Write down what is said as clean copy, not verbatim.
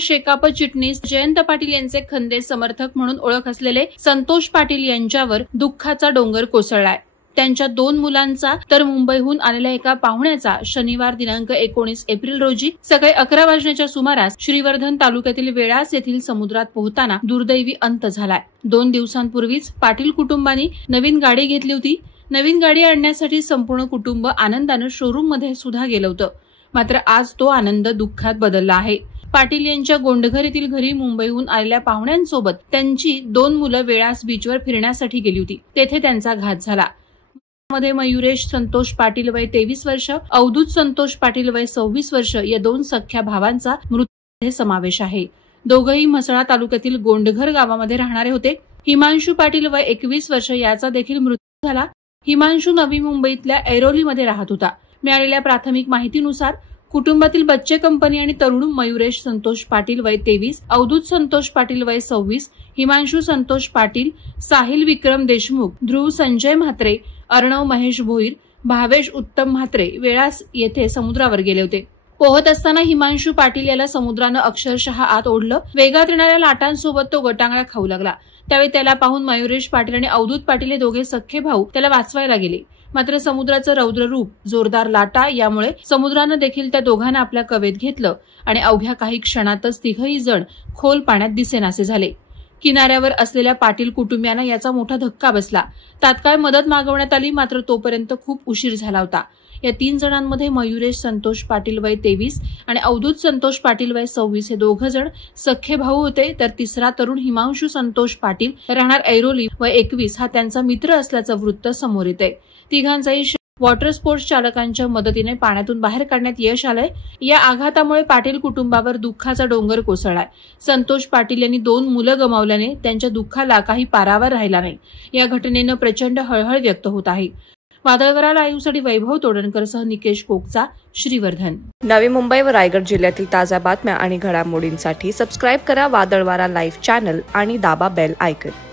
शेकाप चिटणीस जयंत पाटील यांचे खंदे समर्थक म्हणून ओळख असलेले संतोष पाटील यांच्यावर दुःखाचा डोंगर कोसळलाय। त्यांच्या 2 मुलांचा तर मुंबईहून आलेल्या एका पाहुण्याचा शनिवार दिनांक 19 एप्रिल रोजी सकाळी 11 वाजण्याच्या सुमारास श्रीवर्धन तालुक्यातील वेळास येथील समुद्रात पोहताना दुर्दैवी अंत झालाय। 2 दिवसांपूर्वीच पाटील कुटुंबांनी नवीन गाडी घेतली होती। नवीन गाडी आणण्यासाठी संपूर्ण कुटुंब आनंदाने शोरूम मध्ये सुद्धा गेलं होतं, मात्र आज तो आनंद दुःखात बदलला आहे। पाटील यांच्या गोंडघर येथील घरी मुंबईहून आलेल्या पाहुण्यांसोबत त्यांची 2 मुलं वेळास बीचवर फिरण्यासाठी गेली होती। तेथे त्यांचा घात झाला। मध्ये मयुरेश संतोष पाटील वय 23 वर्ष, अवधूत संतोष पाटील वय 26 वर्ष या 2 सख्ख्या भावांचा मृत्यूमध्ये समावेश आहे। दोघंही म्हसळा तालुक्यातील गोंडघर गावामध्ये राहणारे होते। हिमांशू पाटील वय 21 वर्ष याचा देखील मृत्यू झाला। हिमांशू नवी मुंबईतल्या ऐरोलीमध्ये राहत होता। मिळालेल्या प्राथमिक माहितीनुसार कुटुंबातील बच्चे कंपनी आणि तरुण मयुरेश संतोष पाटील वय 23, अवधूत संतोष पाटील वय 26, हिमांशू संतोष पाटील, साहिल विक्रम देशमुख, ध्रुव संजय म्हात्रे, अर्णव महेश भोईर, भावेश उत्तम म्हात्रे वेळास येथे समुद्रावर गेले होते। पोहत असताना हिमांशू पाटील याला समुद्रानं अक्षरशः आत ओढलं। वेगात येणाऱ्या लाटांसोबत तो गटांगळा खाऊ लागला। त्यावेळी त्याला पाहून मयुरेश पाटील आणि अवधूत पाटील हे दोघे सख्खे भाऊ त्याला वाचवायला गेले, मात्र समुद्राचं रौद्र रूप, जोरदार लाटा यामुळे समुद्रानं देखील त्या दोघांना आपल्या कवेत घेतलं आणि अवघ्या काही क्षणातच तिघही जण खोल पाण्यात दिसेनासे झाले। किनाऱ्यावर असलेल्या पाटील कुटुंबियांना याचा मोठा धक्का बसला। तात्काळ मदत मागवण्यात आली, मात्र तोपर्यंत खूप उशीर झाला होता। या 3 जणांमध्ये मयुरेश संतोष पाटील वय 23 आणि अवधूत संतोष पाटील वय 26 हे 2 जण सख्खे भाऊ होते, तर तिसरा तरुण हिमांशू संतोष पाटील राहणार ऐरोली वय 21 हा त्यांचा मित्र असल्याचं वृत्त समोर येतंय। तिघांचाही वॉटर स्पोर्ट्स चालकांच्या मदतीने पाण्यातून बाहेर काढण्यात यश आलंय। या आघातामुळे पाटील कुटुंबावर दुःखाचा डोंगर कोसळलाय। संतोष पाटील यांनी 2 मुलं गमावल्याने त्यांच्या दुःखाला काही पारावर राहिला नाही। या घटनेनं प्रचंड हळहळ व्यक्त होत आहे। वादळवारा लाईव्हसाठी वैभव तोडणकरसह निकेश कोकचा, श्रीवर्धन। नवी मुंबई व रायगड जिल्ह्यातील ताज्या बातम्या आणि घडामोडींसाठी सबस्क्राईब करा वादळवारा लाईव्ह चॅनल आणि दाबा बेल आयकॉन।